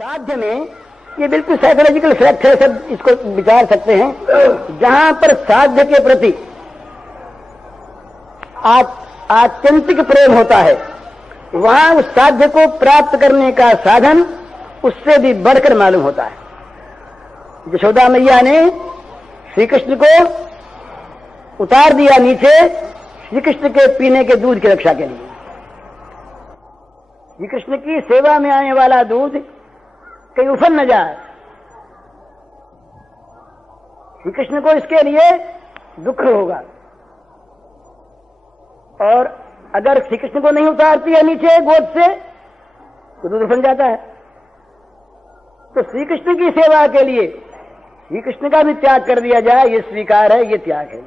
साध्य में ये बिल्कुल साइकोलॉजिकल फैक्ट है, सब इसको विचार सकते हैं। जहां पर साध्य के प्रति आत्यंतिक प्रेम होता है, वहां उस साध्य को प्राप्त करने का साधन उससे भी बढ़कर मालूम होता है। यशोदा मैया ने श्री कृष्ण को उतार दिया नीचे, श्री कृष्ण के पीने के दूध की रक्षा के लिए। श्री कृष्ण की सेवा में आने वाला दूध कहीं उफन न जाए, श्री कृष्ण को इसके लिए दुख होगा। और अगर श्री कृष्ण को नहीं उतारती है नीचे गोद से तो दूध उफन जाता है। तो श्री कृष्ण की सेवा के लिए श्री कृष्ण का भी त्याग कर दिया जाए, ये स्वीकार है, ये त्याग है।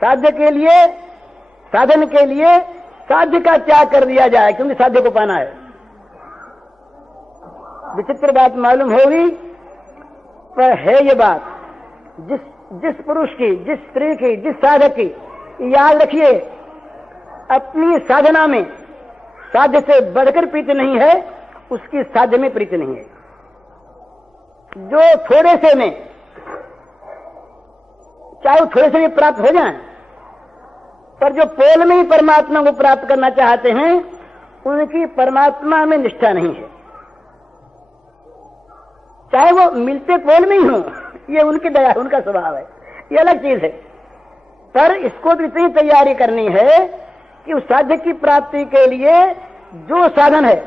साध्य के लिए, साधन के लिए साध्य का त्याग कर दिया जाए, क्योंकि साध्य को पाना है। विचित्र बात मालूम होगी, पर है ये बात, जिस पुरुष की, जिस स्त्री की, जिस साधक की, याद रखिए, अपनी साधना में साध्य से बढ़कर प्रीति नहीं है, उसकी साध्य में प्रीति नहीं है। जो थोड़े से में, चाहे वो थोड़े से भी प्राप्त हो जाए, पर जो पोल में ही परमात्मा को प्राप्त करना चाहते हैं, उनकी परमात्मा में निष्ठा नहीं है। चाहे वो मिलते पोल में ही हो, ये उनकी दया, उनका स्वभाव है, ये अलग चीज है। पर इसको भी इतनी तैयारी करनी है कि उस साध्य की प्राप्ति के लिए जो साधन है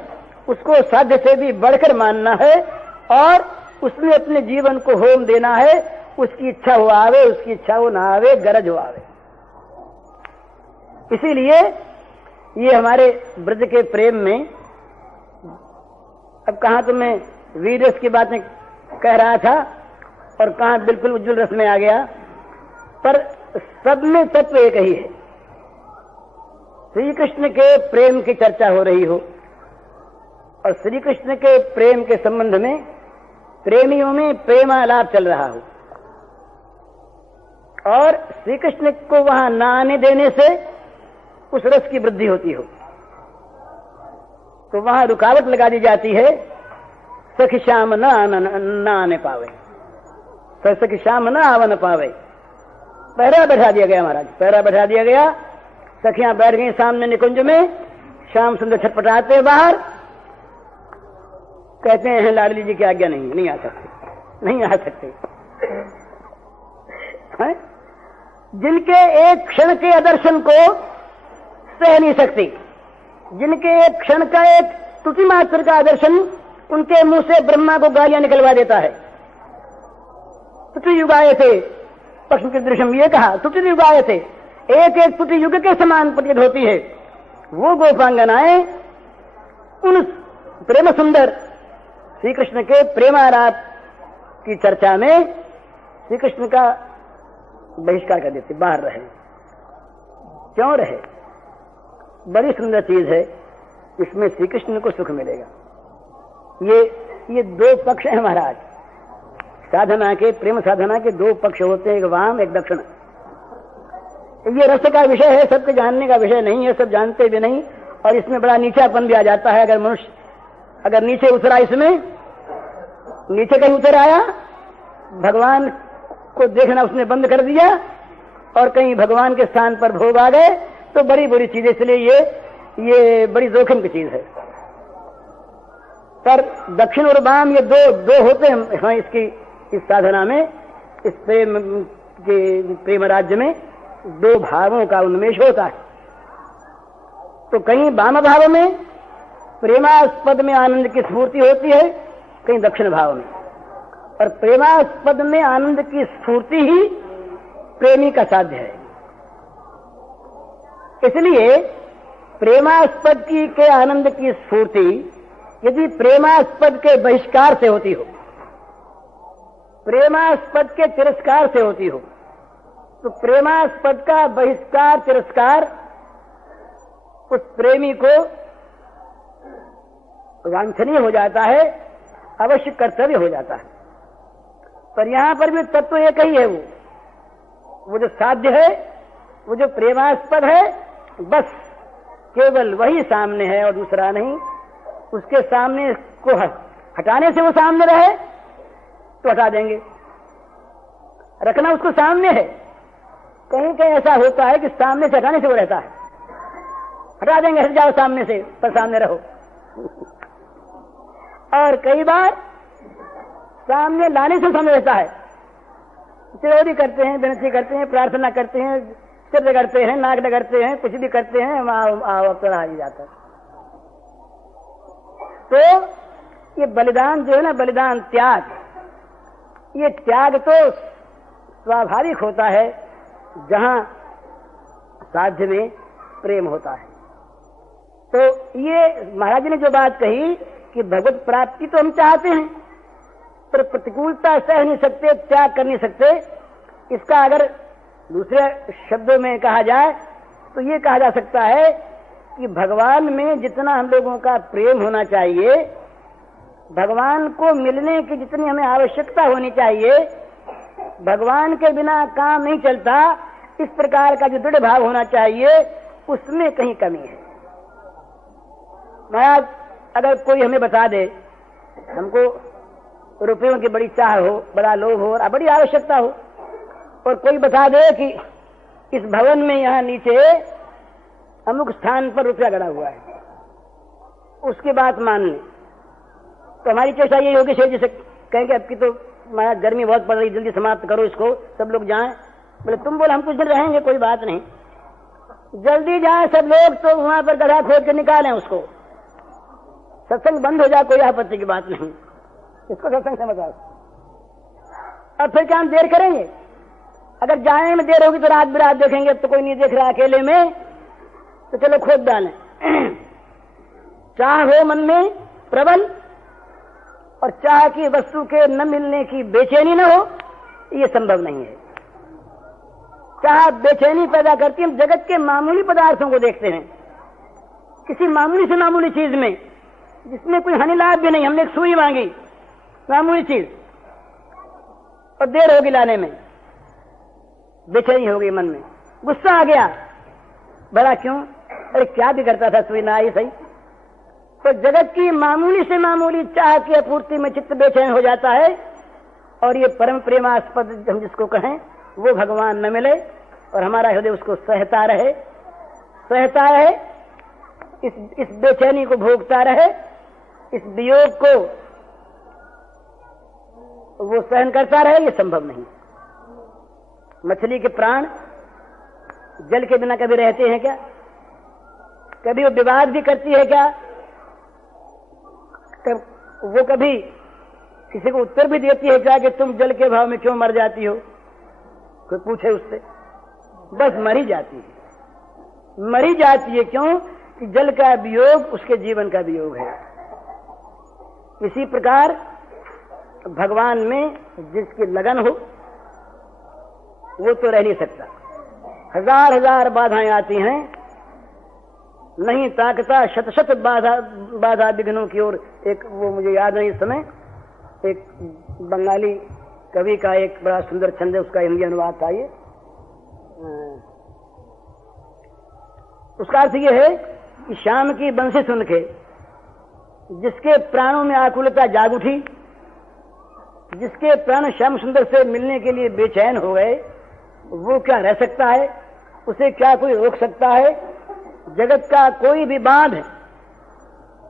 उसको साध्य से भी बढ़कर मानना है और उसमें अपने जीवन को होम देना है। उसकी इच्छा हो आवे, उसकी इच्छा हो ना आवे, गरज हो आवे। इसीलिए ये हमारे ब्रज के प्रेम में, अब कहां तो मैं वीर रस की बातें कह रहा था और कहां बिल्कुल उज्जवल रस में आ गया, पर सब में तत्व एक ही है। श्री कृष्ण के प्रेम की चर्चा हो रही हो और श्री कृष्ण के प्रेम के संबंध में प्रेमियों में प्रेमालाप चल रहा हो और श्री कृष्ण को वहां न आने देने से उस रस की वृद्धि होती हो, तो वहां रुकावट लगा दी जाती है। सखी श्याम न आने पावे, सखी श्याम न आवन पावे। पहरा बैठा दिया गया महाराज, पहरा बैठा दिया गया। सखियां बैठ गई सामने निकुंज में, श्याम सुंदर छटपटाते हैं बाहर, कहते हैं लाडली जी की आज्ञा नहीं आ सकते, नहीं आ सकते। जिनके एक क्षण के आदर्शन को सह नहीं सकती, जिनके एक क्षण का एक त्रुटि मात्र का आदर्शन उनके मुंह से ब्रह्मा को गालियां निकलवा देता है। त्रुटि युगाए थे, पक्ष के दृश्य में ये कहा, त्रुटि युगाए थे, एक एक त्रुटि युग के समान प्रतीत होती है। वो गोपांगनाएं उन प्रेम सुंदर श्री कृष्ण के प्रेमालाप की चर्चा में श्री कृष्ण का बहिष्कार कर देते, बाहर रहे। क्यों रहे? बड़ी सुंदर चीज है, इसमें श्री कृष्ण को सुख मिलेगा। ये दो पक्ष हैं महाराज, साधना के, प्रेम साधना के दो पक्ष होते हैं, एक वाम एक दक्षिण। ये रस का विषय है, सबके जानने का विषय नहीं है, सब जानते भी नहीं, और इसमें बड़ा नीचापन भी आ जाता है। अगर मनुष्य अगर नीचे उतरा, इसमें नीचे कहीं उतर आया, भगवान को देखना उसने बंद कर दिया और कहीं भगवान के स्थान पर भोग आ गए, तो बड़ी बुरी चीज है। इसलिए ये बड़ी जोखिम की चीज है। पर दक्षिण और वाम ये दो होते हैं इसकी, इस साधना में, इस प्रेम राज्य में दो भावों का उन्मेष होता है। तो कहीं वाम भाव में प्रेमास्पद में आनंद की स्फूर्ति होती है, कहीं दक्षिण भाव में, और प्रेमास्पद में आनंद की स्फूर्ति ही प्रेमी का साध्य है। इसलिए प्रेमास्पद के आनंद की स्फूर्ति यदि प्रेमास्पद के बहिष्कार से होती हो, प्रेमास्पद के तिरस्कार से होती हो, तो प्रेमास्पद का बहिष्कार तिरस्कार उस प्रेमी को वांछनीय हो जाता है, अवश्य कर्तव्य हो जाता है। पर यहां पर भी तत्व एक ही है, वो जो साध्य है, वो जो प्रेमास्पद है, बस केवल वही सामने है और दूसरा नहीं। उसके सामने को हटाने से वो सामने रहे तो हटा देंगे, रखना उसको सामने है। कहीं कहीं ऐसा होता है कि सामने से हटाने से वो रहता है, हटा देंगे, हट जाओ सामने से, पर सामने रहो। और कई बार सामने लाने से सामने रहता है, चिरौरी करते हैं, विनती करते हैं, प्रार्थना करते हैं, सिर रगड़ते हैं, नाक रगड़ते हैं, कुछ भी करते हैं, आ जाता है। तो ये बलिदान जो है ना, बलिदान त्याग, ये त्याग तो स्वाभाविक होता है जहां साध्य में प्रेम होता है। तो ये महाराज ने जो बात कही कि भगवत प्राप्ति तो हम चाहते हैं, पर प्रतिकूलता सह नहीं सकते, त्याग कर नहीं सकते। इसका अगर दूसरे शब्दों में कहा जाए तो ये कहा जा सकता है कि भगवान में जितना हम लोगों का प्रेम होना चाहिए, भगवान को मिलने की जितनी हमें आवश्यकता होनी चाहिए, भगवान के बिना काम नहीं चलता, इस प्रकार का जो दृढ़ भाव होना चाहिए, उसमें कहीं कमी है। महाराज अगर कोई हमें बता दे, हमको रुपयों की बड़ी चाह हो, बड़ा लोभ हो और बड़ी आवश्यकता हो, और कोई बता दे कि इस भवन में यहाँ नीचे अमुक स्थान पर रुपया गड़ा हुआ है, उसकी बात मान ले, तो हमारी चेष्टा यही होगी शेर जी से कहेंगे अब की तो महाराज गर्मी बहुत पड़ रही, जल्दी समाप्त करो इसको, सब लोग जाएं। बोले तुम बोले हम कुछ दिन रहेंगे, कोई बात नहीं, जल्दी जाएं सब लोग, तो वहां पर गड्ढा खोद के निकालें उसको, सत्संग बंद हो जाए, कोई आपत्ति की बात नहीं, इसको सत्संग से बताओ। और फिर क्या हम देर करेंगे? अगर जाने में देर होगी तो रात बिरात देखेंगे, तो कोई नहीं देख रहा अकेले में, तो चलो खोद डालें। चाह हो मन में प्रबल और चाह की वस्तु के न मिलने की बेचैनी न हो, ये संभव नहीं है। चाह बेचैनी पैदा करती है। हम जगत के मामूली पदार्थों को देखते हैं, किसी मामूली से मामूली चीज में जिसमें कोई हानि लाभ भी नहीं, हमने एक सुई मांगी, मामूली चीज, और देर होगी लाने में, बेचैनी हो गई मन में, गुस्सा आ गया, बड़ा क्यों, अरे क्या भी करता था, सुई ना आई सही। तो जगत की मामूली से मामूली चाह की आपूर्ति में चित्त बेचैन हो जाता है, और ये परम प्रेमास्पद हम जिसको कहें वो भगवान न मिले और हमारा हृदय उसको सहता रहे, इस बेचैनी को भोगता रहे, इस वियोग को वो सहन करता रहे, ये संभव नहीं। मछली के प्राण जल के बिना कभी रहते हैं क्या? कभी वो विवाद भी करती है क्या? वो कभी किसी को उत्तर भी देती है क्या कि तुम जल के भाव में क्यों मर जाती हो? कोई पूछे उससे, बस मरी जाती है। क्यों? कि जल का वियोग उसके जीवन का वियोग है। इसी प्रकार भगवान में जिसकी लगन हो वो तो रह नहीं सकता। हजार हजार बाधाएं आती हैं, नहीं ताकता शत शत बाधा विघ्नों की ओर। एक वो मुझे याद नहीं इस समय, एक बंगाली कवि का एक बड़ा सुंदर छंद है, उसका हिंदी अनुवाद था ये। उसका अर्थ ये है कि शाम की बंसी सुन के जिसके प्राणों में आकुलता जाग उठी, जिसके प्राण श्याम सुंदर से मिलने के लिए बेचैन हो गए, वो क्या रह सकता है? उसे क्या कोई रोक सकता है? जगत का कोई भी बांध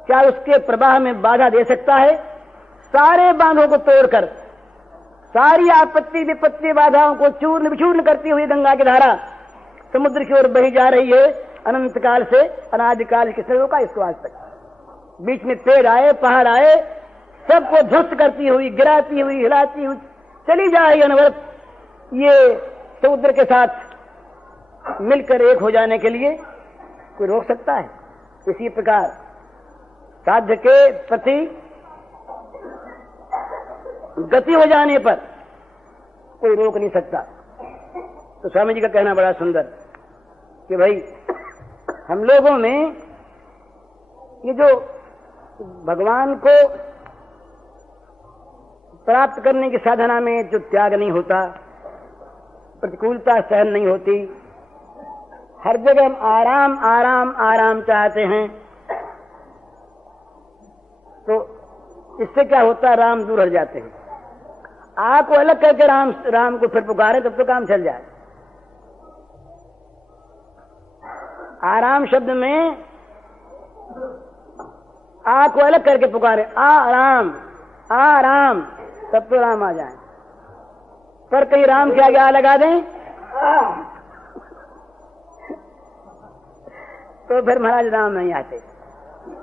क्या उसके प्रवाह में बाधा दे सकता है? सारे बांधों को तोड़कर, सारी आपत्ति विपत्ति बाधाओं को चूर्ण विचूर्ण करती हुई गंगा की धारा समुद्र की ओर बही जा रही है। अनंत काल से, अनादिकाल किसने रोका इसको आज तक? बीच में पेड़ आए, पहाड़ आए, सबको ध्वस्त करती हुई, गिराती हुई, हिलाती हुई चली जा रही अनवरत। ये समुद्र के साथ मिलकर एक हो जाने के लिए कोई रोक सकता है? इसी प्रकार साध्य के प्रति गति हो जाने पर कोई रोक नहीं सकता। तो स्वामी जी का कहना बड़ा सुंदर कि भाई हम लोगों में ये जो भगवान को प्राप्त करने की साधना में जो त्याग नहीं होता, प्रतिकूलता सहन नहीं होती, हर जगह हम आराम आराम आराम चाहते हैं, इससे क्या होता है, राम दूर हट जाते हैं। आ को अलग करके राम को फिर पुकारे तब तो काम चल जाए। आराम शब्द में आ को अलग करके पुकारे, आराम तब तो राम आ जाए। पर कहीं राम के आगे आ लगा दें तो फिर महाराज राम नहीं आते।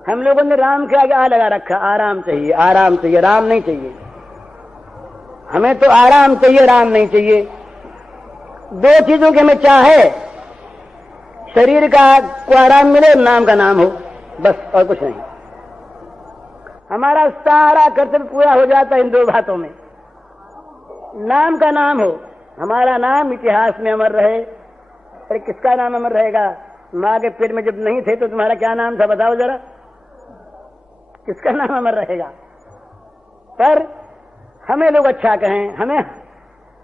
हम लोगों ने राम के आगे आ लगा रखा, आराम चाहिए, राम नहीं चाहिए। हमें तो आराम चाहिए, राम नहीं चाहिए। दो चीजों की हमें चाहे, शरीर का को आराम मिले, नाम का नाम हो, बस और कुछ नहीं। हमारा सारा कर्तव्य पूरा हो जाता है इन दो बातों में। नाम का नाम हो, हमारा नाम इतिहास में अमर रहे। अरे किसका नाम अमर रहेगा? माँ के पेट में जब नहीं थे तो तुम्हारा क्या नाम था, बताओ जरा, किसका नाम अमर रहेगा? पर हमें लोग अच्छा कहें,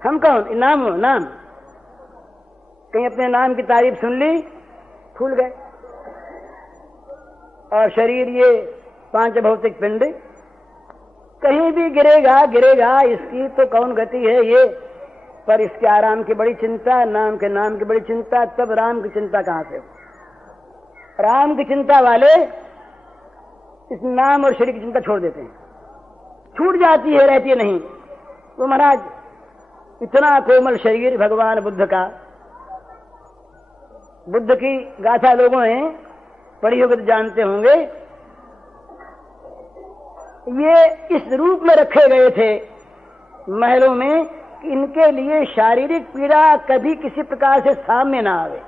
हम कौन? नाम कहीं अपने नाम की तारीफ सुन ली, फूल गए। और शरीर ये 5 भौतिक पिंड कहीं भी गिरेगा, इसकी तो कौन गति है ये। पर इसके आराम की बड़ी चिंता, नाम की बड़ी चिंता, तब राम की चिंता कहां से हो? राम की चिंता वाले इस नाम और शरीर की चिंता छोड़ देते हैं, छूट जाती है, रहती है नहीं। तो महाराज इतना कोमल शरीर भगवान बुद्ध का, बुद्ध की गाथा लोगों ने पढ़ी होगी तो जानते होंगे। ये इस रूप में रखे गए थे महलों में कि इनके लिए शारीरिक पीड़ा कभी किसी प्रकार से सामने ना आवे।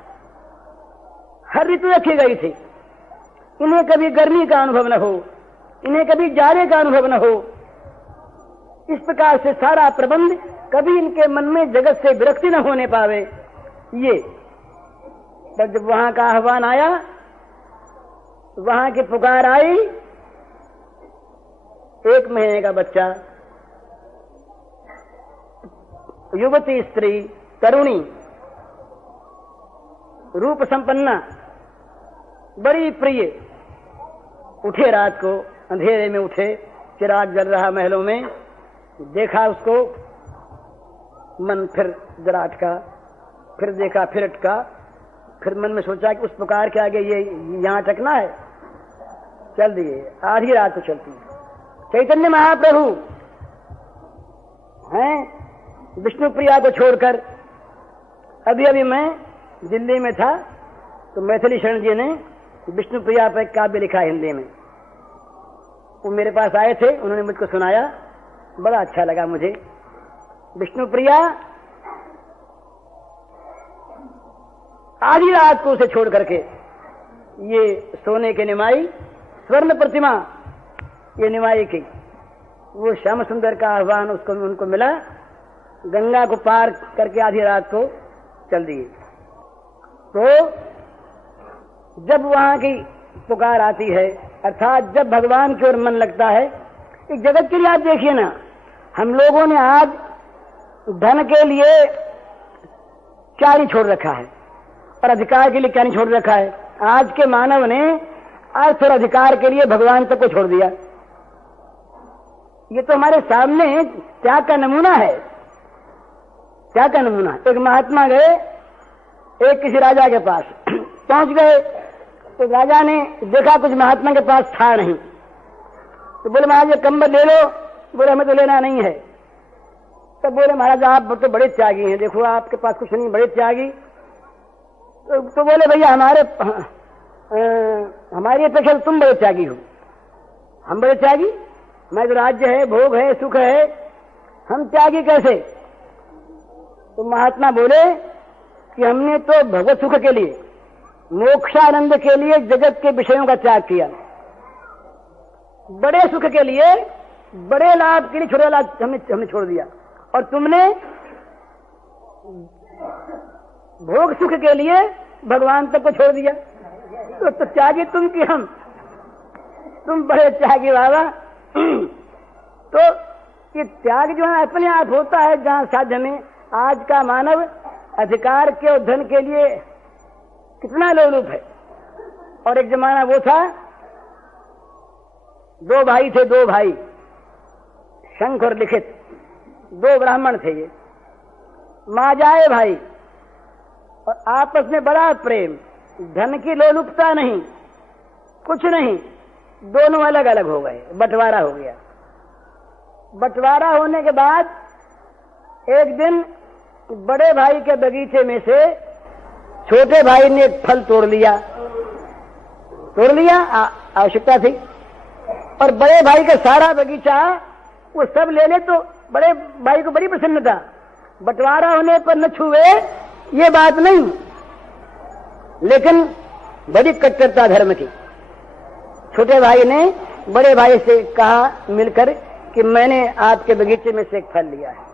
हर ऋतु रखी गई थी, इन्हें कभी गर्मी का अनुभव न हो, इन्हें कभी जाड़े का अनुभव न हो। इस प्रकार से सारा प्रबंध, कभी इनके मन में जगत से विरक्ति न होने पावे। ये तब जब वहां का आह्वान आया, वहां की पुकार आई, 1 महीने का बच्चा, युवती स्त्री, तरुणी, रूप संपन्ना, बड़ी प्रिय, उठे रात को, अंधेरे में उठे, चिराग जल रहा महलों में, देखा उसको, मन फिर जरा अटका, फिर देखा, फिर अटका, फिर मन में सोचा कि उस पुकार के आगे ये यहां अटकना है, चल दिए। आधी रात को चलती है। चैतन्य महाप्रभु हैं विष्णु प्रिया को छोड़कर। अभी मैं दिल्ली में था तो मैथिली शरण जी ने विष्णु प्रिया पर एक काव्य लिखा हिंदी में। वो मेरे पास आए थे, उन्होंने मुझको सुनाया, बड़ा अच्छा लगा मुझे। विष्णु प्रिया आधी रात को उसे छोड़ करके, ये सोने के निमाई, स्वर्ण प्रतिमा, ये निमाई की, वो श्याम सुंदर का आह्वान उसको उनको मिला, गंगा को पार करके आधी रात को चल दिए। तो जब वहां की पुकार आती है, अर्थात जब भगवान की ओर मन लगता है, एक जगत के लिए आप देखिए ना, हम लोगों ने आज धन के लिए क्या नहीं छोड़ रखा है और अधिकार के लिए क्या नहीं छोड़ रखा है। आज के मानव ने अर्थ और अधिकार के लिए भगवान तक को छोड़ दिया। ये तो हमारे सामने त्याग का नमूना है, त्याग का नमूना। एक महात्मा गए एक किसी राजा के पास, पहुंच गए तो राजा ने देखा कुछ महात्मा के पास था नहीं, तो बोले महाराज ये कंबल ले लो। बोले हमें तो लेना नहीं है। तब बोले महाराज आप तो बड़े त्यागी हैं, देखो आपके पास कुछ नहीं, बड़े त्यागी। तो बोले भैया हमारी अपेक्षा तो तुम बड़े त्यागी हो, हम बड़े त्यागी, हमारे तो राज्य है, भोग है, सुख है, हम त्यागी कैसे? तो महात्मा बोले कि हमने तो भगवत सुख के लिए, मोक्षानंद के लिए जगत के विषयों का त्याग किया, बड़े सुख के लिए, बड़े लाभ के लिए छोटे लाभ हमने छोड़ दिया, और तुमने भोग सुख के लिए भगवान तक को छोड़ दिया। तो त्यागी तुम कि हम? तुम बड़े त्यागी बाबा। तो ये त्याग जो है अपने आप होता है जहां साध्य में। आज का मानव अधिकार के और धन के लिए कितना लोलुप है। और एक जमाना वो था, 2 भाई थे, 2 भाई, शंख और लिखित, 2 ब्राह्मण थे ये, माँ जाए भाई, और आपस में बड़ा प्रेम, धन की लोलुपता नहीं, कुछ नहीं, दोनों अलग अलग हो गए, बंटवारा हो गया। बंटवारा होने के बाद एक दिन बड़े भाई के बगीचे में से छोटे भाई ने एक फल तोड़ लिया, आवश्यकता थी, और बड़े भाई का सारा बगीचा वो सब ले ले, तो बड़े भाई को बड़ी प्रसन्नता। बंटवारा होने पर न छुए ये बात नहीं, लेकिन बड़ी कट्टरता धर्म की। छोटे भाई ने बड़े भाई से कहा मिलकर कि मैंने आपके बगीचे में से एक फल लिया है।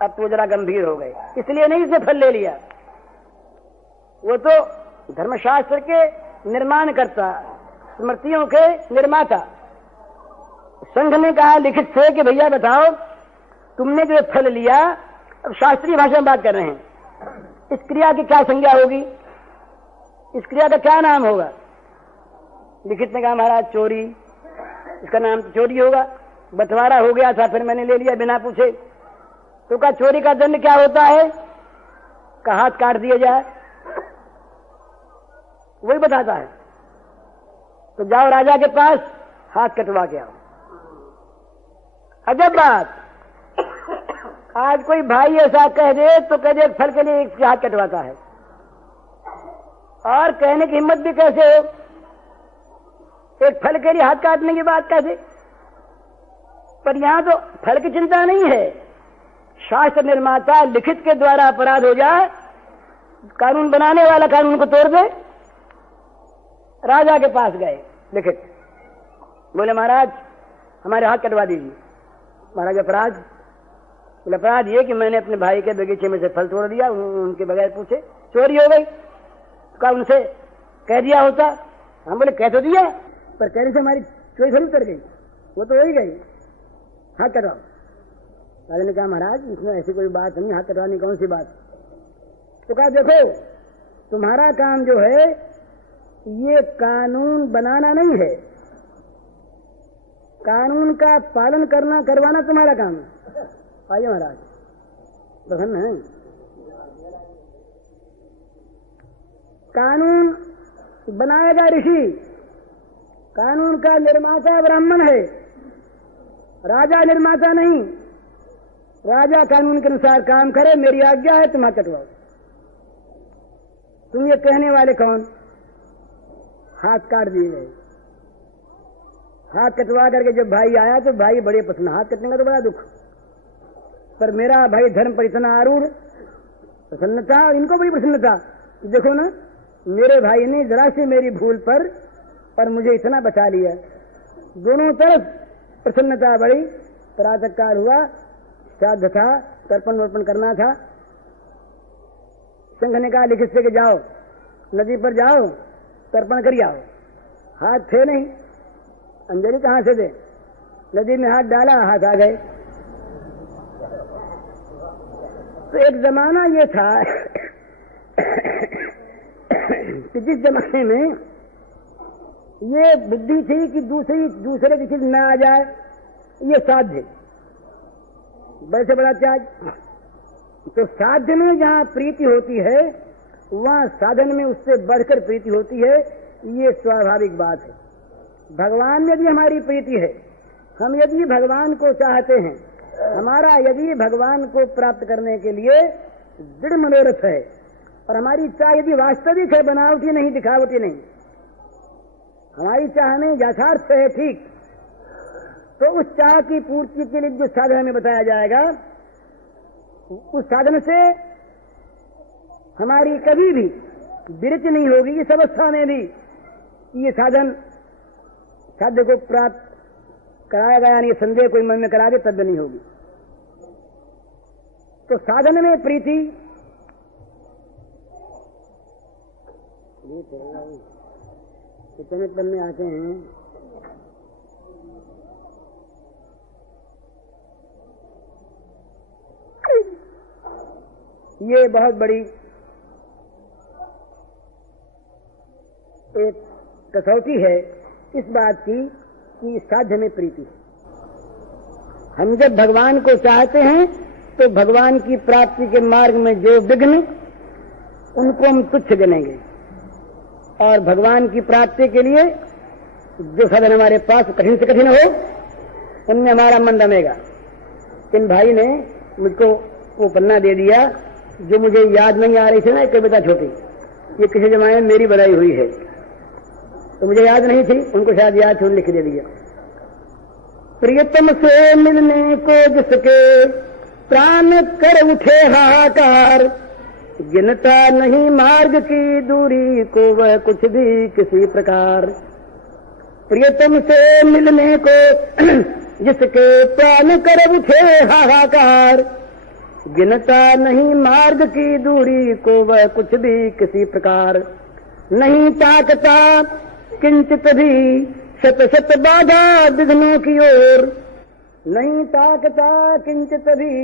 अब तो जरा गंभीर हो गए, इसलिए नहीं इसने फल ले लिया, वो तो धर्मशास्त्र के निर्माण करता, स्मृतियों के निर्माता। संघ ने कहा लिखित से कि भैया बताओ, तुमने जो फल लिया, अब शास्त्रीय भाषा में बात कर रहे हैं, इस क्रिया की क्या संज्ञा होगी, इस क्रिया का क्या नाम होगा? लिखित ने कहा महाराज चोरी, इसका नाम तो चोरी होगा। बंटवारा हो गया था, फिर मैंने ले लिया बिना पूछे। तो कहा चोरी का दंड क्या होता है? का हाथ काट दिया जाए, वही बताता है। तो जाओ राजा के पास, हाथ कटवा के आओ। अजब बात, आज कोई भाई ऐसा कह दे तो कह दे फल के लिए एक हाथ कटवाता है, और कहने की हिम्मत भी कैसे हो, एक फल के लिए हाथ काटने की बात कैसे? पर यहां तो फल की चिंता नहीं है, शास्त्र निर्माता लिखित के द्वारा अपराध हो जाए, कानून बनाने वाला कानून को तोड़ दे। राजा के पास गए लिखित, बोले महाराज हमारे हाथ कटवा दीजिए। महाराज अपराध? बोले अपराध ये कि मैंने अपने भाई के बगीचे में से फल तोड़ दिया, उनके बगैर पूछे, चोरी हो गई। कहा उनसे कह दिया होता। हम बोले कह तो दिया, पर कहने से हमारी चोरी थोड़ी उतर गई, वो तो हो ही गई, हाथ कटवाओ। राजा ने कहा महाराज इसमें ऐसी कोई बात नहीं, हाथ कटवाने कौन सी बात? तो कहा देखो तुम्हारा काम जो है ये कानून बनाना नहीं है, कानून का पालन करना करवाना तुम्हारा काम है। आइए महाराज, प्रसन्न है। कानून बनाएगा ऋषि, कानून का निर्माता ब्राह्मण है, राजा निर्माता नहीं। राजा कानून के अनुसार काम करे, मेरी आज्ञा है तुम हाथ कटवाओ। तुम ये कहने वाले कौन? हाथ काट दिए गए। हाथ कटवा करके जब भाई आया तो भाई बड़े प्रसन्न, हाथ कटने का तो बड़ा दुख, पर मेरा भाई धर्म पर इतना आरूढ़, प्रसन्नता, इनको बड़ी प्रसन्नता। देखो ना, मेरे भाई ने जरा से मेरी भूल पर मुझे इतना बचा लिया। दोनों तरफ प्रसन्नता बड़ी। प्रातः काल हुआ, श्राद्ध था, तर्पण वर्पण करना था। संघ ने कहा लिखित से कि जाओ नदी पर जाओ, तर्पण कर आओ। हाथ थे नहीं, अंजलि कहां से दे? नदी में हाथ डाला, हाथ आ गए। तो एक जमाना ये था कि जिस जमाने में ये बुद्धि थी कि दूसरे की चीज न आ जाए, ये साध्य, बड़े से बड़ा त्याग। तो साध्य में जहां प्रीति होती है वहां साधन में उससे बढ़कर प्रीति होती है, ये स्वाभाविक बात है। भगवान में भी हमारी प्रीति है, हम यदि भगवान को चाहते हैं, हमारा यदि भगवान को प्राप्त करने के लिए दृढ़ मनोरथ है, और हमारी चाह यदि वास्तविक है, बनावटी नहीं, दिखावटी नहीं, हमारी चाह में यथार्थ है, ठीक, तो उस चाह की पूर्ति के लिए जो साधन हमें बताया जाएगा, उस साधन से हमारी कभी भी विरति नहीं होगी। इस अवस्था में भी ये साधन साध्य को प्राप्त कराया गया नहीं, संदेह कोई मन में करा दे तब भी नहीं होगी। तो साधन में प्रीति, कितने पद में आते हैं? ये बहुत बड़ी एक कसौटी है इस बात की कि साध्य में प्रीति। हम जब भगवान को चाहते हैं तो भगवान की प्राप्ति के मार्ग में जो विघ्न, उनको हम तुच्छ गिनेंगे, और भगवान की प्राप्ति के लिए जो साधन हमारे पास कठिन से कठिन हो, उनमें हमारा मन रमेगा। इन भाई ने मुझको वो पन्ना दे दिया जो मुझे याद नहीं आ रही थी ना, एक कविता छोटी, ये किसी जमाने में मेरी बनाई हुई है, तो मुझे याद नहीं थी, उनको शायद याद थी, लिख दे दिया। प्रियतम से मिलने को जिसके प्राण कर उठे हाहाकार, गिनता नहीं मार्ग की दूरी को वह कुछ भी किसी प्रकार। प्रियतम से मिलने को जिसके प्राण कर उठे हाहाकार, गिनता नहीं मार्ग की दूरी को वह कुछ भी किसी प्रकार। नहीं ताकता किंचित भी शत शत बाधा विघ्नों की ओर, नहीं ताकता किंचित भी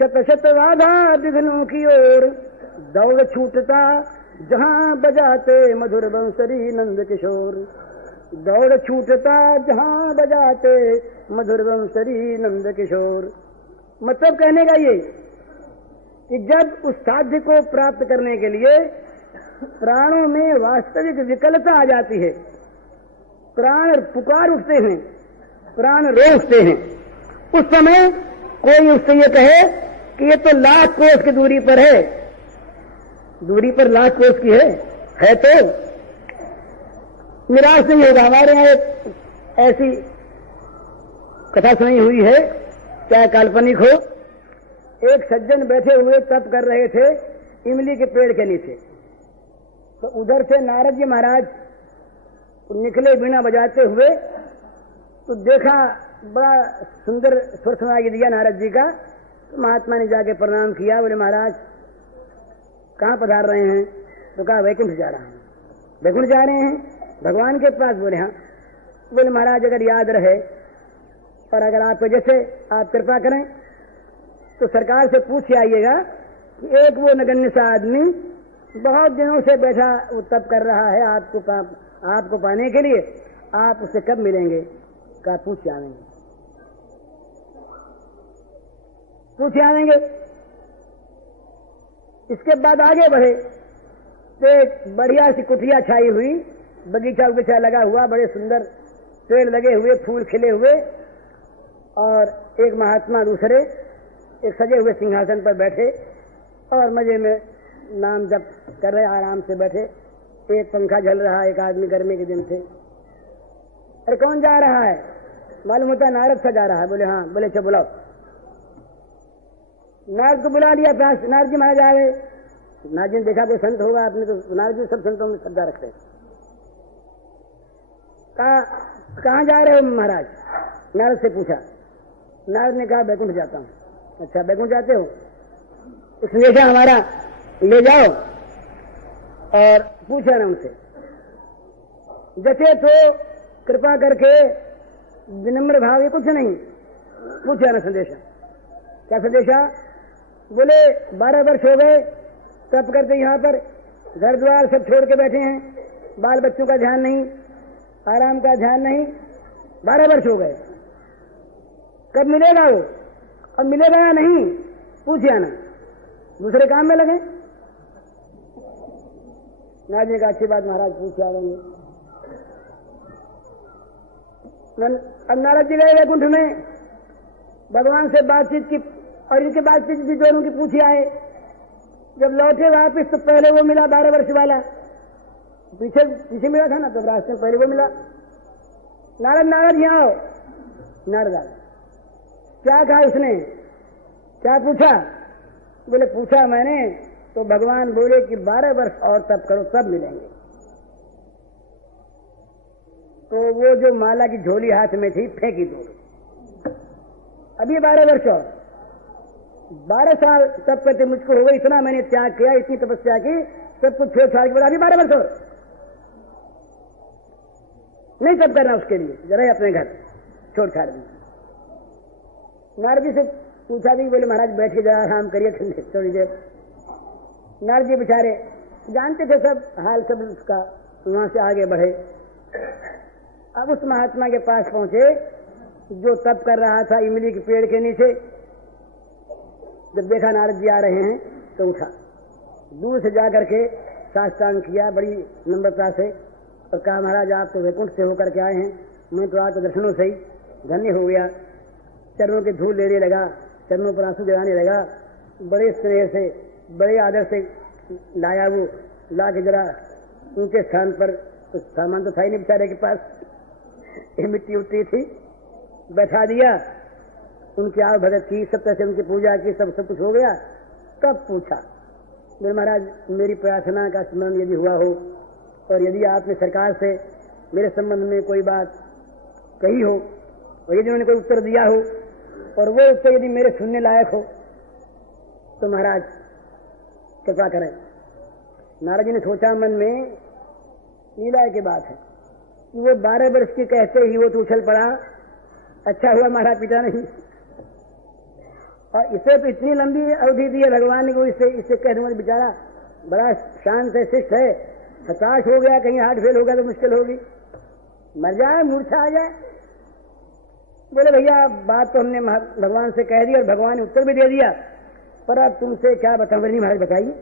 शत शत बाधा विघ्नों की ओर। दौड़ छूटता जहां बजाते मधुर बंसरी नंद किशोर, दौड़ छूटता जहां बजाते मधुर बंसरी नंद किशोर। मतलब कहने का ये कि जब उस साध्य को प्राप्त करने के लिए प्राणों में वास्तविक विकलता आ जाती है, प्राण पुकार उठते हैं, प्राण रो उठते हैं, उस समय कोई उससे ये कहे कि ये तो लाख कोस की दूरी पर है, दूरी पर लाख कोस की है तो निराश नहीं होगा। हमारे यहाँ एक ऐसी कथा सुनी हुई है, चाहे काल्पनिक हो। एक सज्जन बैठे हुए तप कर रहे थे इमली के पेड़ के नीचे, तो उधर से नारद जी महाराज निकले बिना बजाते हुए, तो देखा बड़ा सुंदर स्वर सुनाई दिया नारद जी का। तो महात्मा ने जाके प्रणाम किया, बोले महाराज कहाँ पधार रहे हैं? तो कहा वैकुंठ जा रहा हूँ। वैकुंठ जा रहे हैं भगवान के पास? बोले हाँ। बोले महाराज अगर याद रहे और अगर आपको जैसे आप कृपा करें तो सरकार से पूछ आइएगा कि एक वो नगण्य सा आदमी बहुत दिनों से बैठा वो तप कर रहा है आपको पाने के लिए, आप उससे कब मिलेंगे? कहा पूछ आवेंगे, पूछ आवेंगे। इसके बाद आगे बढ़े तो एक बढ़िया सी कुटिया छाई हुई, बगीचा उगीचा लगा हुआ, बड़े सुंदर पेड़ लगे हुए, फूल खिले हुए, और एक महात्मा दूसरे एक सजे हुए सिंहासन पर बैठे और मजे में नाम जप कर रहे, आराम से बैठे। एक पंखा झल रहा, एक आदमी गर्मी के दिन थे। अरे कौन जा रहा है? मालूम होता नारद सा जा रहा है। बोले हाँ। बोले अच्छा बुलाओ। नारद को बुला लिया पास। नारद जी महाराज आ गए। नारद जी ने देखा कोई संत होगा, आपने तो नारद जी सब संतों में श्रद्धा रखते हैं। कहाँ जा रहे हो महाराज? नारद से पूछा। नारद ने कहा वैकुंठ जाता हूँ। अच्छा वैकुंठ जाते हो? संदेशा हमारा ले जाओ और पूछा ना उनसे, जैसे तो कृपा करके विनम्र भाव, ये कुछ नहीं, पूछा ना संदेशा। क्या संदेशा? बोले 12 वर्ष हो गए तप करते, यहाँ पर घर द्वार सब छोड़ के बैठे हैं, बाल बच्चों का ध्यान नहीं, आराम का ध्यान नहीं, 12 वर्ष हो गए। कब मिलेगा वो? अब मिलेगा या नहीं पूछिए ना, दूसरे काम में लगे। नारद जी का अच्छी बात महाराज पूछ आएंगे। अब नारद जी गए वैकुंठ में, भगवान से बातचीत की और इनके बातचीत भी दोनों की पूछी आए। जब लौटे वापिस तो पहले वो मिला 12 वर्ष वाला, पीछे मिला था ना, तो रास्ते में पहले वो मिला। नारद यहाँ आओ। नारद आ। क्या कहा उसने? क्या पूछा? बोले पूछा मैंने तो भगवान बोले कि 12 वर्ष और तप करो तब मिलेंगे। तो वो जो माला की झोली हाथ में थी फेंकी दूर। अभी 12 वर्ष और 12 साल तप करते मुझको हो गए, इतना मैंने त्याग किया, इतनी तपस्या की, सब कुछ छोड़ छाड़ के बोला अभी 12 वर्ष और नहीं तप करना उसके लिए, जरा अपने घर छोड़ छाड़ दी। नारद जी से पूछा भी, बोले महाराज बैठ के जरा आराम करिए थोड़ी देर। नारद जी बेचारे जानते थे सब हाल सब उसका, वहां से आगे बढ़े। अब उस महात्मा के पास पहुंचे जो तप कर रहा था इमली के पेड़ के नीचे, जब देखा नारद जी आ रहे हैं तो उठा, दूर से जाकर के साष्टांग किया बड़ी नम्रता से और कहा, महाराज आप तो वैकुंठ से होकर के आए हैं, मैं तो आपके दर्शनों से ही धन्य हो गया। चरणों की धूल लेने लगा, चरणों पर आंसू गिराने लगा, बड़े स्नेह से बड़े आदर से लाया। वो ला के जरा उनके स्थान पर, तो सामान तो था ही नहीं बेचारे के पास, मिट्टी उठती थी, बैठा दिया, उनकी आव भगत की, सब तरह से उनकी पूजा की, सब कुछ हो गया। तब पूछा, मेरे महाराज मेरी प्रार्थना का स्मरण यदि हुआ हो और यदि आपने सरकार से मेरे संबंध में कोई बात कही हो और यदि उन्होंने कोई उत्तर दिया हो और वो उत्तर यदि मेरे सुनने लायक हो तो महाराज कृपा करें। नारद जी ने सोचा मन में, लीला की बात है कि वो 12 वर्ष की कहते ही वो तो उछल पड़ा, अच्छा हुआ मारा पिता नहीं, और इसे तो इतनी लंबी अवधि दी है भगवान को, इससे कह दूंगा बेचारा बड़ा शांत है, शिष्ट है, हताश हो गया, कहीं हार्ट फेल हो गया तो मुश्किल होगी, मर जाए, मूर्छा आ जाए। बोले भैया बात तो हमने भगवान से कह दी और भगवान ने उत्तर भी दे दिया, पर अब तुमसे क्या बताऊं। नहीं महाराज बताइए,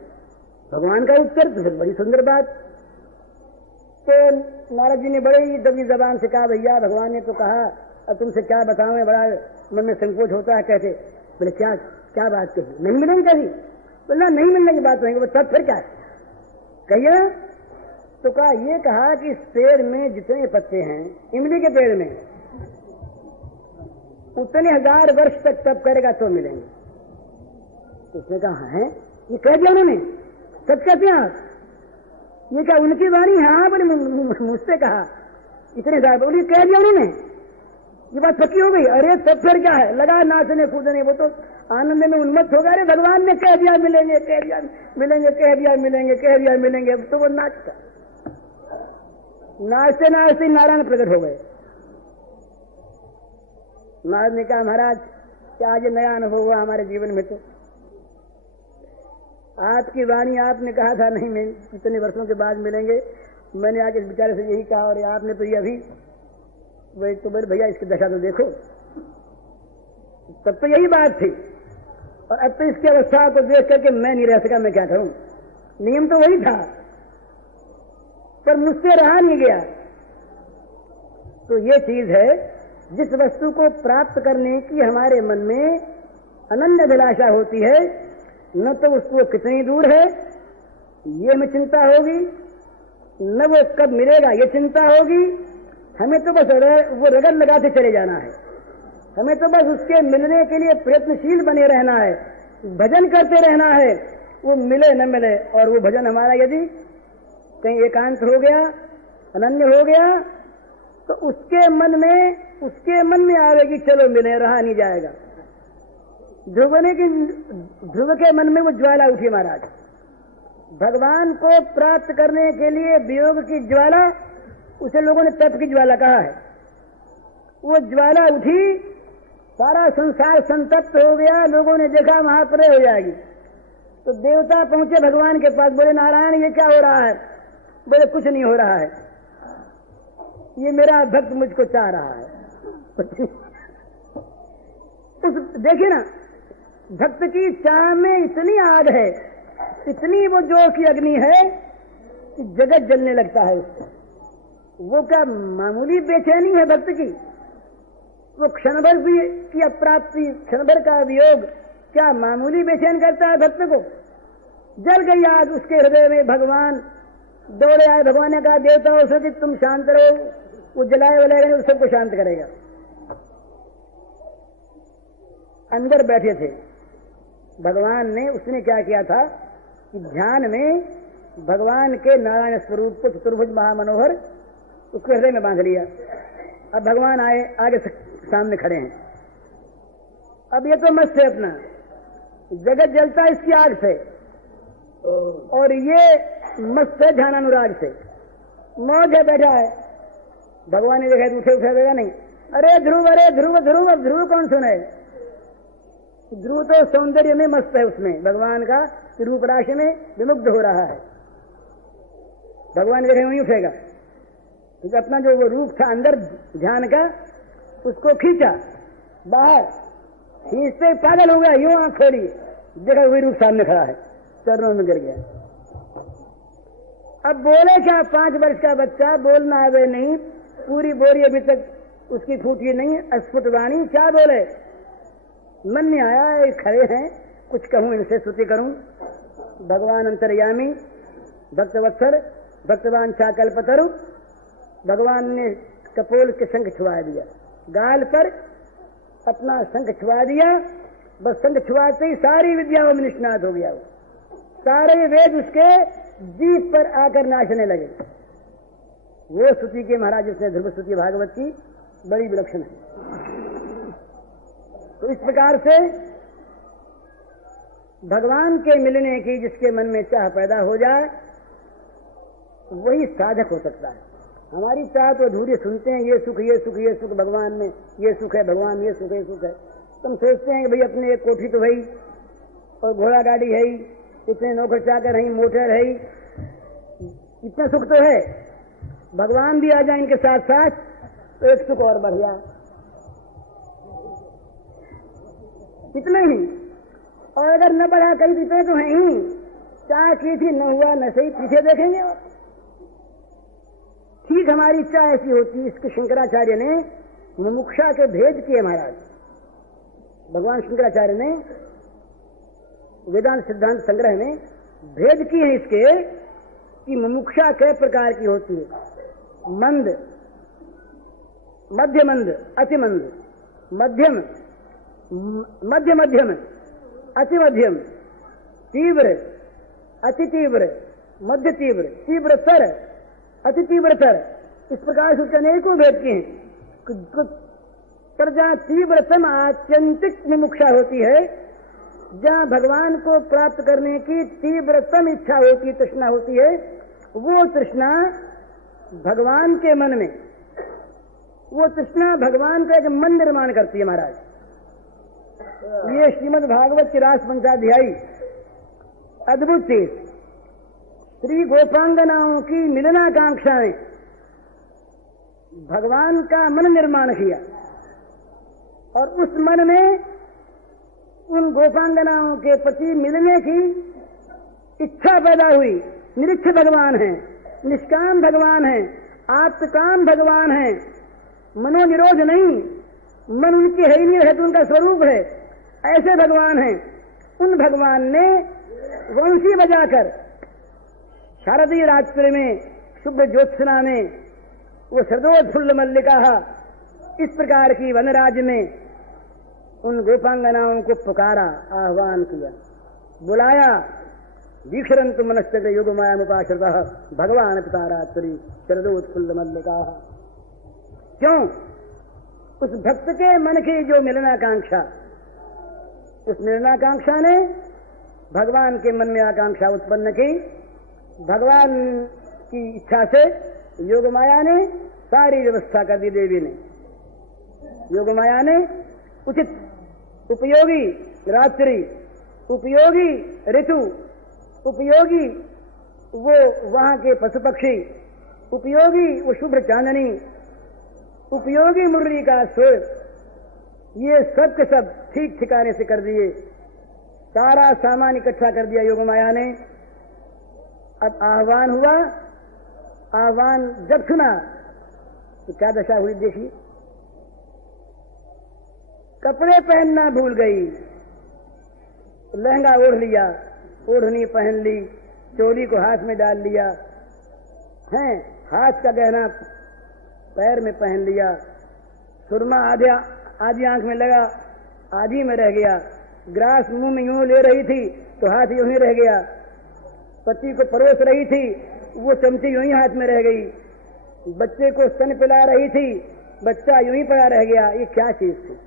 भगवान का उत्तर तो बड़ी सुंदर बात। तो नारद जी ने बड़े ही दबी जबान से कहा, भैया भगवान ने तो कहा, अब तुमसे क्या बताऊं, बड़ा मन में संकोच होता है। कहते बोले क्या क्या बात कही, नहीं मिलेंगे कभी? बोला नहीं मिलने की बात होगी। तब फिर क्या कहिए? तो कहा, ये कहा कि इस पेड़ में जितने पत्ते हैं, इमली के पेड़ में, उतने 1000 वर्ष तक तप करेगा तो मिलेंगे। उसने कहा है, ये कह दिया उन्होंने, सच कहते हैं आप? ये क्या उनकी वाणी है? हाँ बोले, मुझसे कहा इतने 1000, बोले कह दिया उन्होंने, ये बात पक्की हो गई। अरे तब फिर क्या है, लगा नाचने कूदने, वो तो आनंद में उन्मत्त हो गया। अरे भगवान ने कह दिया मिलेंगे, कह दिया मिलेंगे, कह दिया मिलेंगे, कह दिया मिलेंगे, तो वो नाचता, नाचते नाचते नारायण प्रकट हो गए। महाराज ने कहा, महाराज क्या आज नया अनुभव हुआ हमारे जीवन में? तो आपकी वाणी, आपने कहा था नहीं मिल, इतने वर्षों के बाद मिलेंगे, मैंने आके इस बेचारे से यही कहा और आपने तो ये अभी वही तो बोले भैया इसकी दशा तो देखो। तब तो यही बात थी और अब तो इसकी अवस्था को देख करके मैं नहीं रह सका, मैं क्या करूं? नियम तो वही था पर मुझसे रहा नहीं गया। तो ये चीज है, जिस वस्तु को प्राप्त करने की हमारे मन में अनन्य अभिलाषा होती है, न तो उसको कितनी दूर है ये में चिंता होगी, न वो कब मिलेगा ये चिंता होगी। हमें तो बस वो रगड़ लगाते चले जाना है, हमें तो बस उसके मिलने के लिए प्रयत्नशील बने रहना है, भजन करते रहना है, वो मिले न मिले। और वो भजन हमारा यदि कहीं एकांत हो गया, अनन्य हो गया, तो उसके मन में आवेगी चलो मिले, रहा नहीं जाएगा। ध्रुव के मन में वो ज्वाला उठी महाराज, भगवान को प्राप्त करने के लिए वियोग की ज्वाला, उसे लोगों ने तप की ज्वाला कहा है। वो ज्वाला उठी, सारा संसार संतप्त हो गया, लोगों ने देखा महाप्रलय हो जाएगी। तो देवता पहुंचे भगवान के पास, बोले नारायण ये क्या हो रहा है? बोले कुछ नहीं हो रहा है, ये मेरा भक्त मुझको चाह रहा है। देखिए ना, भक्त की चाह में इतनी आग है, इतनी वो जोर की अग्नि है कि जगत जलने लगता है उससे। वो क्या मामूली बेचैनी है भक्त की? वो क्षण भर भी की अप्राप्ति, क्षण भर का वियोग क्या मामूली बेचैन करता है भक्त को? जल गई आग उसके हृदय में। भगवान दौड़े आए, भगवान ने कहा देवताओं से कि तुम शांत रहो, वो जलाए वलाएगा नहीं, सबको शांत करेगा। अंदर बैठे थे भगवान ने, उसने क्या किया था कि ध्यान में भगवान के नारायण स्वरूप को चतुर्भुज महामनोहर उसके हृदय में बांध लिया। अब भगवान आए, आगे सामने खड़े हैं। अब ये तो मस्त है, अपना जगत जलता है इसकी आग से और ये मस्त है ध्यानानुराग से, मौज है, बैठा है। भगवान ने देखा उठे उठेगा नहीं। अरे ध्रुव, अरे ध्रुव ध्रुव, अब ध्रुव कौन सुने? ध्रुव तो सौंदर्य में मस्त है, उसमें भगवान का रूप राशि में विमुग्ध हो रहा है। भगवान देखे नहीं उठेगा, क्योंकि अपना जो वो रूप था अंदर ध्यान का, उसको खींचा बाहर, खींचते पागल हो गया, यूं आंख खोली, देखा वही रूप सामने खड़ा है, चरणों में गिर गया। अब बोले क्या, 5 वर्ष का बच्चा, बोलना आवे नहीं, पूरी बोरी अभी तक उसकी फूटी नहीं, अस्फुट वाणी, क्या बोले? मन में आया ये खड़े हैं, कुछ कहूं इनसे, स्तुति करूं। भगवान अंतर्यामी, भक्तवत्सर, भक्तवान चाकल्पतरु, भगवान ने कपोल के शंख छुआ दिया, गाल पर अपना शंख छुआ दिया। बस शंख छुआते ही सारी विद्याओं में निष्णात हो गया, सारे वेद उसके जीभ पर आकर नाचने लगे। वो स्तुति के महाराज उसने ध्रुव स्तुति भागवत की बड़ी विलक्षण है। तो इस प्रकार से भगवान के मिलने की जिसके मन में चाह पैदा हो जाए वही साधक हो सकता है। हमारी चाह तो अधूरी सुनते हैं, ये सुख ये सुख ये सुख भगवान में, ये सुख है भगवान, ये सुख है सुख है। तुम सोचते हैं कि भाई अपने एक कोठी तो है ही, और घोड़ा गाड़ी है ही, इतने नौकर चाकर है, मोटर है ही, इतना सुख तो है। भगवान भी आ जाए इनके साथ साथ तो एक सुख और बढ़ जाए, इतना ही। और अगर न बढ़ा, कई रुपये तो है ही, चाह की थी न हुआ न सही, पीछे देखेंगे। और ठीक हमारी इच्छा ऐसी होती, इसके शंकराचार्य ने मुमुक्षा के भेद किए महाराज। भगवान शंकराचार्य ने वेदांत सिद्धांत संग्रह में भेद किए हैं इसके कि मुमुक्षा कई प्रकार की होती है, मंद, मध्य मंद, अति मंद, मध्यम, मध्य मध्यम, अति मध्यम, तीव्र, अति तीव्र, मध्य तीव्र, तीव्रतर, अति तीव्रतर। इस प्रकार से उसके अनेकों भेद किए हैं। पर जहाँ तीव्रतम आत्यंतिक मुमुक्षा होती है, जहाँ भगवान को प्राप्त करने की तीव्रतम इच्छा होती, तृष्णा होती है, वो तृष्णा भगवान के मन में, वो तृष्णा भगवान का एक मन निर्माण करती है महाराज। ये श्रीमद् भागवत की रास पंचाध्यायी अद्भुत चीज, श्री गोपांगनाओं की मिलनाकांक्षाएं भगवान का मन निर्माण किया, और उस मन में उन गोपांगनाओं के प्रति मिलने की इच्छा पैदा हुई। निरीक्ष भगवान है, निष्काम भगवान है, आत्मकाम भगवान है, मनोनिरोध नहीं, मन उनकी है ही नहीं, है तो उनका स्वरूप है, ऐसे भगवान हैं। उन भगवान ने वंशी बजाकर शारदीय रात्रि में, शुभ ज्योत्सना में, वो शरदोत्फुल्ल मल्लिका इस प्रकार की वनराज में उन गोपांगनाओं को पुकारा, आह्वान किया, बुलाया। दीक्षरंतु मनश्चक्र युग माया मुपाश्रितः भगवान पिता रात्रि शरदोत्फुल्ल मल्लिका। क्यों? उस भक्त के मन की जो मिलनाकांक्षा, उस मिलनाकांक्षा ने भगवान के मन में आकांक्षा उत्पन्न की। भगवान की इच्छा से योग माया ने सारी व्यवस्था कर दी। देवी ने, योग माया ने उचित उपयोगी रात्रि, उपयोगी ऋतु, उपयोगी वो वहां के पशु पक्षी, उपयोगी वो शुभ्र चांदनी, उपयोगी मुरली का सुर, ये सब के सब ठीक ठिकाने से कर दिए। सारा सामान इकट्ठा कर दिया योग माया ने। अब आह्वान हुआ, आह्वान जब सुना तो क्या दशा हुई देखिए। कपड़े पहनना भूल गई, लहंगा ओढ़ लिया, ओढ़नी पहन ली, चोली को हाथ में डाल लिया, हैं हाथ का गहना पैर में पहन लिया, सुरमा आधी आंख में लगा, आधी में रह गया, ग्रास मुंह में यूं ले रही थी तो हाथ यूं ही रह गया, पति को परोस रही थी वो चमची यूं ही हाथ में रह गई, बच्चे को स्तन पिला रही थी, बच्चा यूं ही पड़ा रह गया। ये क्या चीज थी?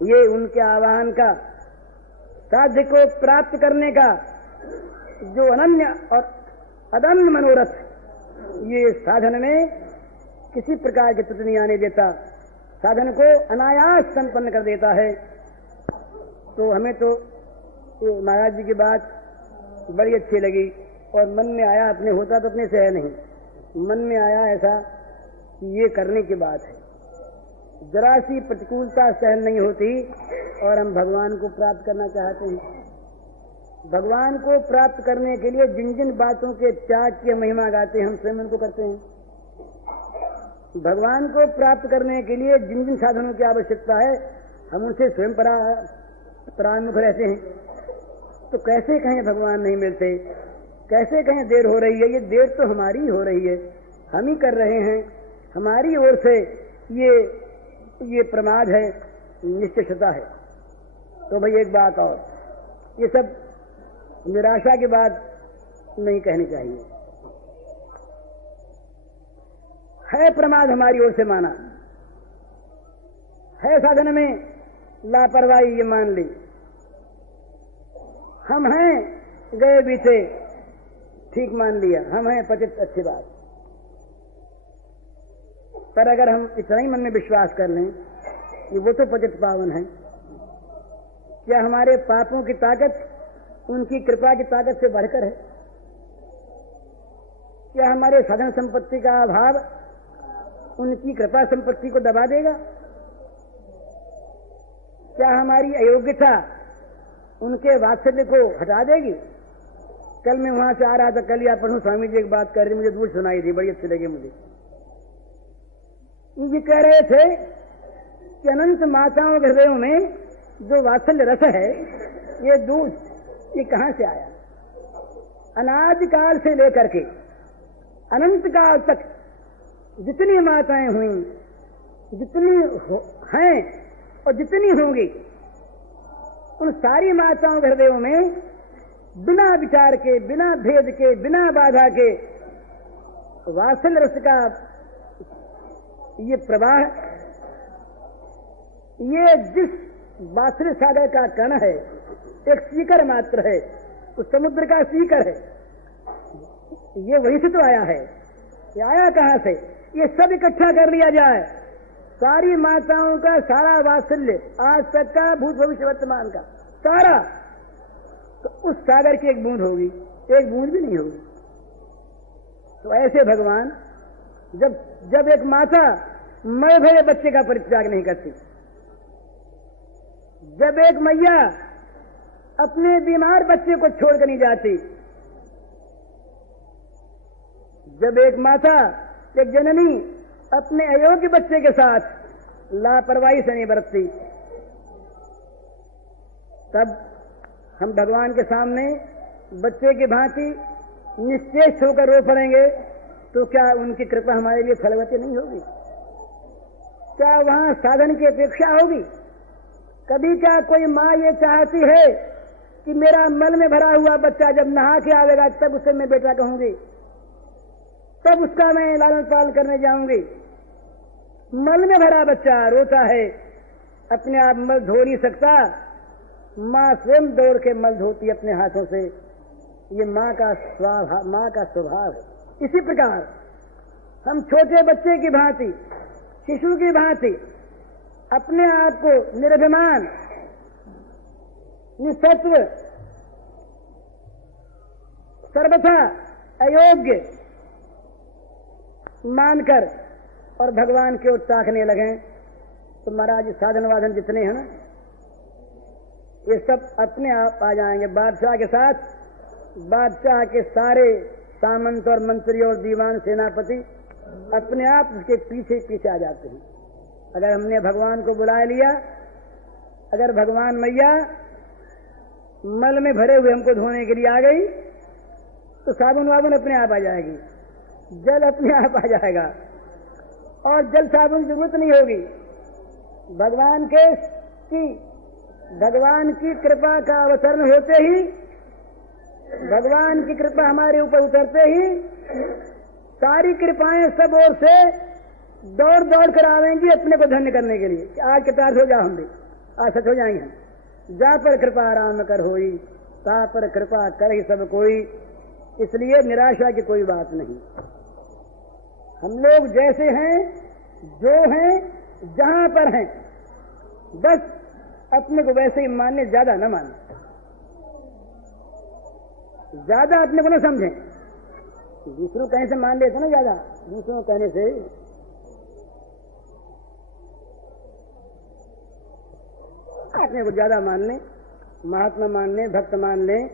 ये उनके आह्वान का, साध्य को प्राप्त करने का जो अनन्य और अदम्य मनोरथ, ये साधन में किसी प्रकार की त्रुटि नहीं आने देता, साधन को अनायास संपन्न कर देता है। तो हमें तो महाराज जी की बात बड़ी अच्छी लगी और मन में आया, अपने होता तो अपने से है नहीं, मन में आया ऐसा कि ये करने की बात है। जरा सी प्रतिकूलता सहन नहीं होती और हम भगवान को प्राप्त करना चाहते हैं। भगवान को प्राप्त करने के लिए जिन जिन बातों के त्याग की महिमा गाते हैं हम स्वयं उनको करते हैं। भगवान को प्राप्त करने के लिए जिन जिन साधनों की आवश्यकता है हम उनसे स्वयं परामुख रहते हैं। तो कैसे कहें भगवान नहीं मिलते, कैसे कहें देर हो रही है? ये देर तो हमारी हो रही है, हम ही कर रहे हैं, हमारी ओर से ये प्रमाद है, निश्चयता है। तो भाई एक बात और, ये सब निराशा की बात नहीं कहनी चाहिए। है प्रमाद हमारी ओर से माना, है साधन में लापरवाही ये मान ली, हम हैं गए बीते ठीक मान लिया, हम हैं पतित अच्छी बात। पर अगर हम इतना ही मन में विश्वास कर लें कि वो तो पतित पावन है, क्या हमारे पापों की ताकत उनकी कृपा की ताकत से बढ़कर है? क्या हमारे साधन संपत्ति का अभाव उनकी कृपा संपत्ति को दबा देगा? क्या हमारी अयोग्यता उनके वात्सल्य को हटा देगी? कल मैं वहां से आ रहा था, कल या पढ़ूं, स्वामी जी एक बात कर रहे, मुझे दूर सुनाई थी, बड़ी अच्छी लगी मुझे। ये कह रहे थे कि अनंत माताओं के हृदयों में जो वात्सल्य रस है, ये दूध, ये कहां से आया? अनादिकाल से लेकर के अनंत काल तक जितनी माताएं हुई, जितनी हैं और जितनी होंगी, उन सारी माताओं के हृदयों में बिना विचार के, बिना भेद के, बिना बाधा के वात्सल्य रस का ये प्रवाह, ये जिस वात्सल्य सागर का कण है, एक सीकर मात्र है, उस समुद्र का सीकर है, ये वहीं से तो आया है। ये आया कहां से? ये सब इकट्ठा कर लिया जाए, सारी माताओं का सारा वात्सल्य, आज तक का, भूत भविष्य वर्तमान का सारा, तो उस सागर की एक बूंद होगी, एक बूंद भी नहीं होगी। तो ऐसे भगवान जब एक माता मर भरे बच्चे का परित्याग नहीं करती, जब एक मैया अपने बीमार बच्चे को छोड़कर नहीं जाती, जब एक माता, एक जननी अपने अयोग्य बच्चे के साथ लापरवाही से नहीं बरतती, तब हम भगवान के सामने बच्चे की भांति निश्चेष्ट होकर रो पड़ेंगे, तो क्या उनकी कृपा हमारे लिए फलवती नहीं होगी? क्या वहां साधन की अपेक्षा होगी? कभी क्या कोई माँ ये चाहती है कि मेरा मल में भरा हुआ बच्चा जब नहा के आवेगा तब उसे मैं बेटा कहूंगी, तब उसका मैं लालन पालन करने जाऊंगी? मल में भरा बच्चा रोता है, अपने आप मल धो नहीं सकता, माँ स्वयं दौड़ के मल धोती अपने हाथों से। ये माँ का स्वभाव है। इसी प्रकार हम छोटे बच्चे की भांति, शिशु की भांति अपने आप को निर्भिमान, निसत्व, सर्वथा अयोग्य मानकर और भगवान की ओर ताकने लगे, तो महाराज साधन वाधन जितने हैं ना, ये सब अपने आप आ जाएंगे। बादशाह के साथ बादशाह के सारे सामंत और मंत्री और दीवान सेनापति अपने आप उसके पीछे पीछे आ जाते हैं। अगर हमने भगवान को बुला लिया, अगर भगवान मैया मल में भरे हुए हमको धोने के लिए आ गई, तो साबुन वाबुन अपने आप आ जाएगी, जल अपने आप आ जाएगा और जल साबुन की जरूरत नहीं होगी। भगवान की कृपा का अवतरण होते ही, भगवान की कृपा हमारे ऊपर उतरते ही सारी कृपाएं सब ओर से दौड़ दौड़ कर आवेंगी अपने को धन्य करने के लिए। आज के तार हो जाओ, हम भी आज सच हो जाएंगे हम। जा पर कृपा राम कर होई, ता पर कृपा कर ही सब कोई। इसलिए निराशा की कोई बात नहीं। हम लोग जैसे हैं, जो हैं, जहां पर हैं, बस अपने को वैसे ही माने, ज्यादा न माने, ज्यादा अपने को न समझें। दूसरों कहने से मान लेते ना, ज्यादा दूसरों कहने से अपने को ज्यादा मान लें, महात्मा मान लें, भक्त मान लें,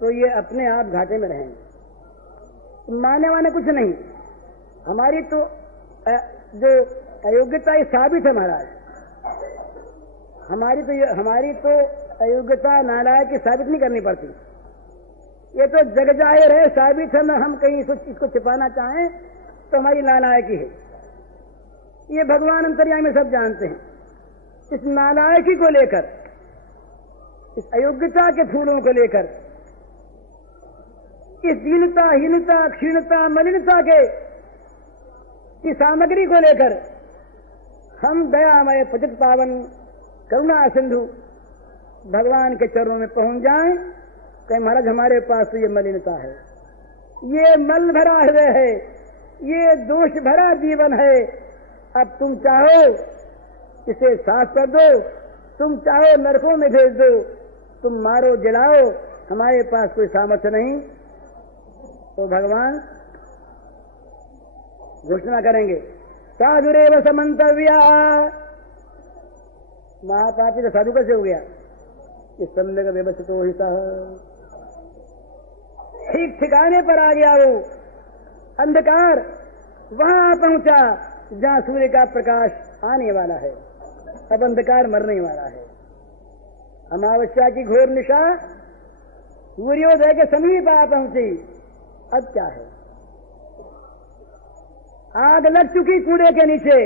तो ये अपने आप घाटे में रहेंगे। माने वाने कुछ नहीं, हमारी तो जो अयोग्यता ये साबित है महाराज, हमारी तो अयोग्यता नालायक की साबित नहीं करनी पड़ती, ये तो जग जाहिर है, साबित है। न हम कहीं इसको छिपाना चाहें तो हमारी नालायकी है, ये भगवान अंतर्यामी में सब जानते हैं। इस नालायकी को लेकर, इस अयोग्यता के फूलों को लेकर, इस दीनता, हीनता, क्षीणता, मलिनता की सामग्री को लेकर हम दयामय पतित पावन करुणा सिंधु भगवान के चरणों में पहुंच जाएं। कहीं महाराज हमारे पास तो ये मलिनता है, ये मल भरा हृदय है, ये दोष भरा जीवन है, अब तुम चाहो इसे साफ कर दो, तुम चाहो नरकों में भेज दो, तुम मारो जलाओ, हमारे पास कोई सामर्थ्य नहीं। तो भगवान घोषणा करेंगे, साधुरेव समंतव्या। महापापी तो साधु कैसे हो गया? इस सम्यक व्यवस्थित तो हिता, ठीक ठिकाने पर आ गया वो। अंधकार वहां पहुंचा जहां सूर्य का प्रकाश आने वाला है, अब अंधकार मरने वाला है। अमावस्या की घोर निशा सूर्योदय के समीप आ पहुंची, अब क्या है? आग लग चुकी कूड़े के नीचे,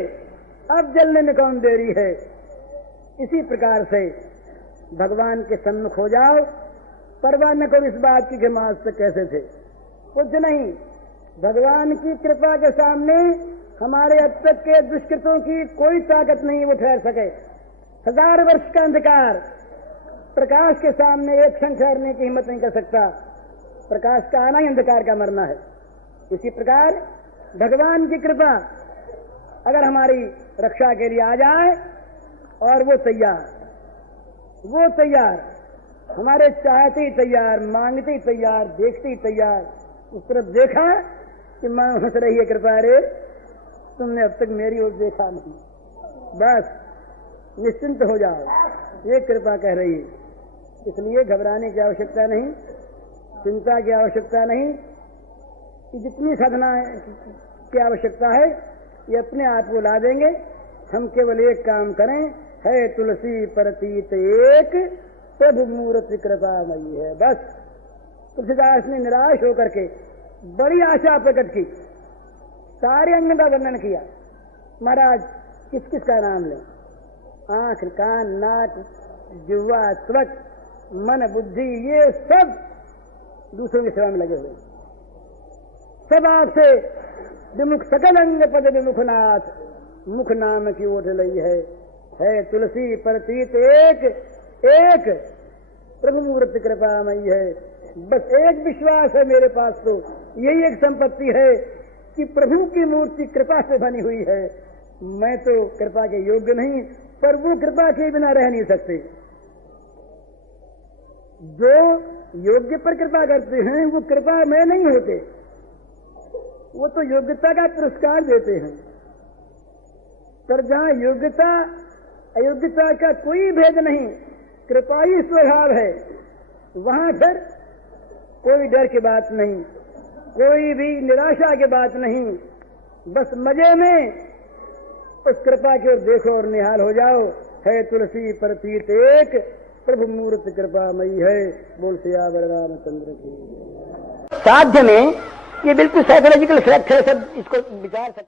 अब जलने में कौन देरी है? इसी प्रकार से भगवान के सम्मुख हो जाओ, परवाह न करो इस बात की कि हम आज तक कैसे थे, कुछ नहीं। भगवान की कृपा के सामने हमारे अब तक के दुष्कृतों की कोई ताकत नहीं, वो ठहर सके। 1000 वर्ष का अंधकार प्रकाश के सामने एक क्षण ठहरने की हिम्मत नहीं कर सकता। प्रकाश का आना ही अंधकार का मरना है। इसी प्रकार भगवान की कृपा अगर हमारी रक्षा के लिए आ जाए, और वो तैयार, हमारे चाहते ही तैयार, मांगते ही तैयार, देखते ही तैयार। उस तरफ देखा कि मां हंस रही है, कृपा रे तुमने अब तक मेरी ओर देखा नहीं, बस निश्चिंत हो जाओ, ये कृपा कह रही है। इसलिए घबराने की आवश्यकता नहीं, चिंता की आवश्यकता नहीं, जितनी साधना की आवश्यकता है ये अपने आप को ला देंगे। हम केवल एक काम करें, है तुलसी परतीत एक, प्रभु मूर्ति कृपामयी है, बस। तुलसीदास ने निराश होकर के बड़ी आशा प्रकट की, सारे अंग का वर्णन किया। महाराज किस किस का नाम लें? आंख, कान, नाक, जिह्वा, त्वक, मन, बुद्धि, ये सब दूसरों की सेवा में लगे हुए, सब आपसे विमुख, सकल अंग पद विमुखनाथ, मुख नाम की ओट लई है तुलसी परतीत एक, प्रभु मूर्ति कृपामयी है। बस एक विश्वास है मेरे पास, तो यही एक संपत्ति है कि प्रभु की मूर्ति कृपा से बनी हुई है। मैं तो कृपा के योग्य नहीं, पर वो कृपा के बिना रह नहीं सकते। जो योग्य पर कृपा करते हैं वो कृपा में नहीं होते, वो तो योग्यता का पुरस्कार देते हैं। पर जहां योग्यता अयोग्यता का कोई भेद नहीं, कृपा ही स्वभाव है, वहां फिर कोई डर की बात नहीं, कोई भी निराशा की बात नहीं, बस मजे में उस कृपा की ओर देखो और निहाल हो जाओ। है तुलसी परतीत एक, प्रभु मूर्ति कृपामयी है। बोल सियावर रामचंद्र की। साध्य में ये बिल्कुल साइकोलॉजिकल फैक्ट है, सब इसको विचार सकते।